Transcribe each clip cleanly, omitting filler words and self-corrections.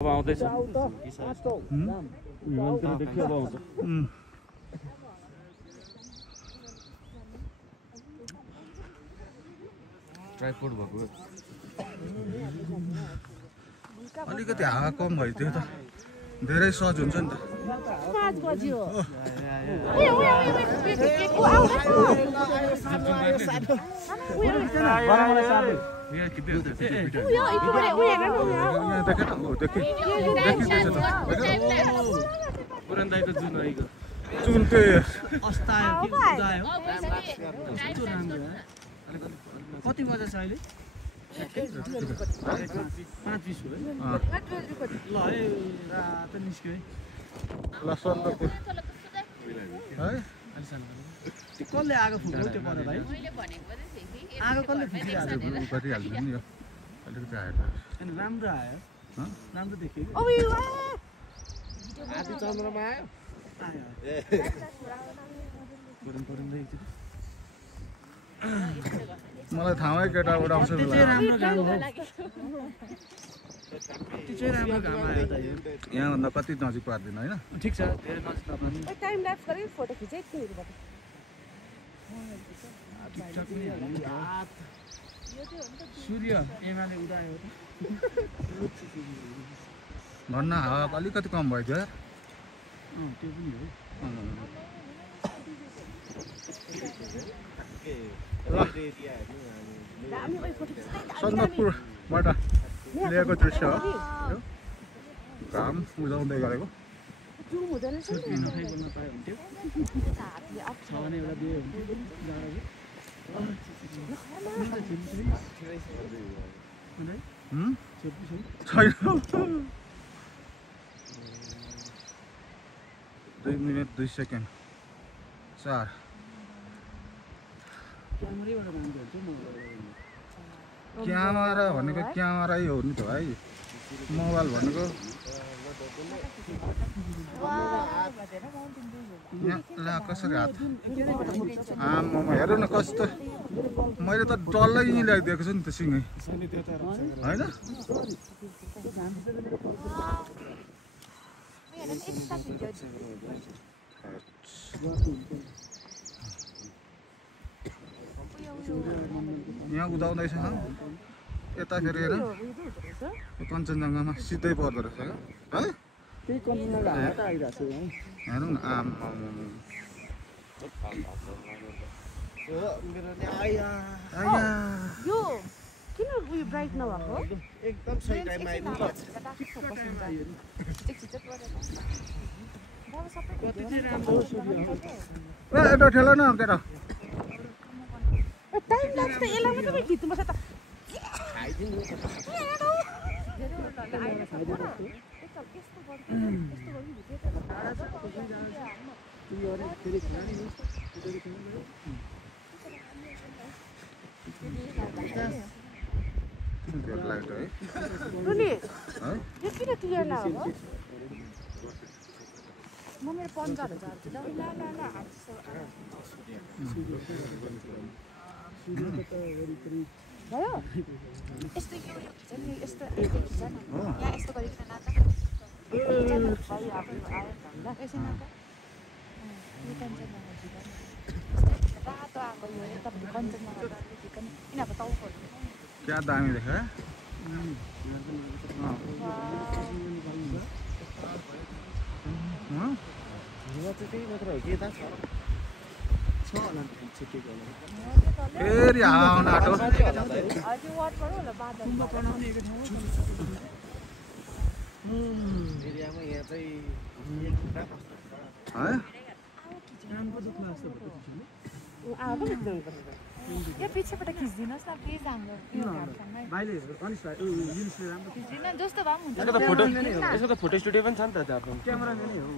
आउँदैछ ट्राइपोड भएको अलिकति हावा कम भइदियो त धेरै सहज हुन्छ नि त 5 बज्यो जुन त्यो कति बजे छ अहिले 5:20 हो ल है रात निस्क्यो है ल सन्दकपुर है कसले आगो फुक्यो त्यो पर भाइ आगो कसले फुकिहाल्यो गरिहाल्नु नि यो अलिकति आएर अनि राम्रो आयो राम्रो देखियो आदि चन्द्रमा आयो मलाई थाहा है केटाबाट आउँछ त्यो चाहिँ राम्रो काम हो त्यो चाहिँ राम्रो काम आयो त यो यहाँभन्दा कति नजिक पार्दिनु होइन ठिक छ धेरै नजिक नपार्नु टाइम ल्याप्स गरे फोटो खिचे त्योहरुबाट सूर्य एमाले उदायो भन्न हावा अलिकति कम भइदियो यार त्यो पनि हो सन्दकपुरबाट लिएको दृश्य हो घाम उजाउँदै गरेको जुम हुँदैन छ नखाइ बोल्न पाए हुन्थ्यो छ भने एउटा दिए हुन्थ्यो छैन 2 मिनेट 2 सेकेन्ड 4 क्यामेरा भनेको क्यामेरै हो नि त भाइ मोबाइल भनेको ला कसरी हात आमामा हेर न कस्तो मैले त डल्लै यहीँ ल्याइदिएको छु नि त सिँगै होइन यहाँ उदाउँदैछ यता फेरि हेर कञ्चनजङ्घामा सिधै पर्दो रहेछ है त्यही कञ्चनजङ्घा हावा त आइरहेको छ हेरौँ न यो किन उयो ब्राइट नभएको एकदम सही टाइममा आइदिनु एउटा ठेला न केटा टाइम ल्याप्स त यसलाई मात्रै खिच्नुपर्छ त यो किन क्लियर नभएको म मेरो पन्जाहरू झार्छु ल भयो यस्तो खिच्छ नि यस्तो खिच्छ न यहाँ यस्तो गरिकन नाच रातो आएको यो तपाईँले कञ्चनजङ्घा यिनीहरूको टाउकोहरू क्या दामी देख्यो फेरि हावा आउन आँटो यो पछिबाट खिच्दिनुहोस् न प्लिज हाम्रो जस्तो भए पनि हुन्छ यसको त फोटो स्टुडियो पनि छ नि त क्यामेरा नै हो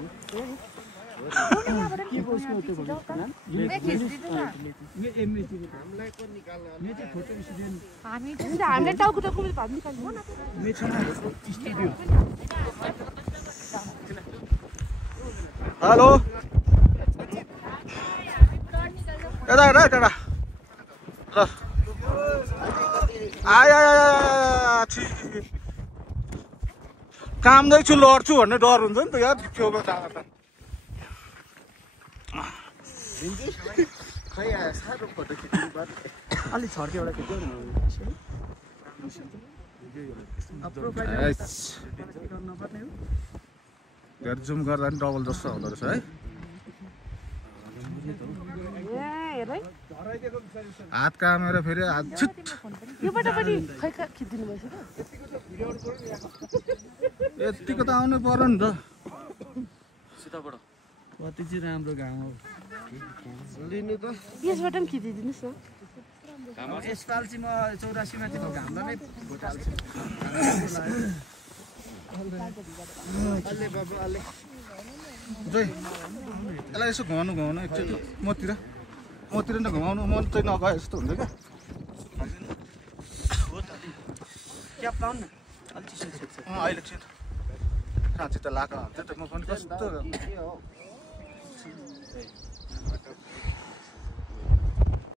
हामीले टाउको टाउको निकाल्नु हेलो यता हेर यता ल आया कामदैछु लड्छु भन्ने डर हुन्छ नि त यार छेउमा जाँदा त खै साह्रो फोटो खिच्नु पर्छ अलि छड्के एउटा खिच्यो न नपर्ने हो धेरै जुम गर्दा पनि डबल जस्तो हुँदो रहेछ है हेर है हात कामेर फेरि हात छुट योबाट पनि खै खिचिदिनु भएछ यतिको त आउनु पर्यो नि त कति चाहिँ राम्रो घाम हो लिनु त यसबाट पनि खिचिदिनुहोस् न यसपाल चाहिँ म 84 मा त्यो घामलाई नै भोटाल्छु अलि बाबु अलि जय यसलाई यसो घुमाउनु एकचोटि मतिर नै घुमाउनु मन चाहिँ नगए जस्तो हुन्छ क्या क्याप लाउनु न अलि चिसो छ अहिले चाहिँ साँच्ची त लाएको त्यो त म पनि कस्तो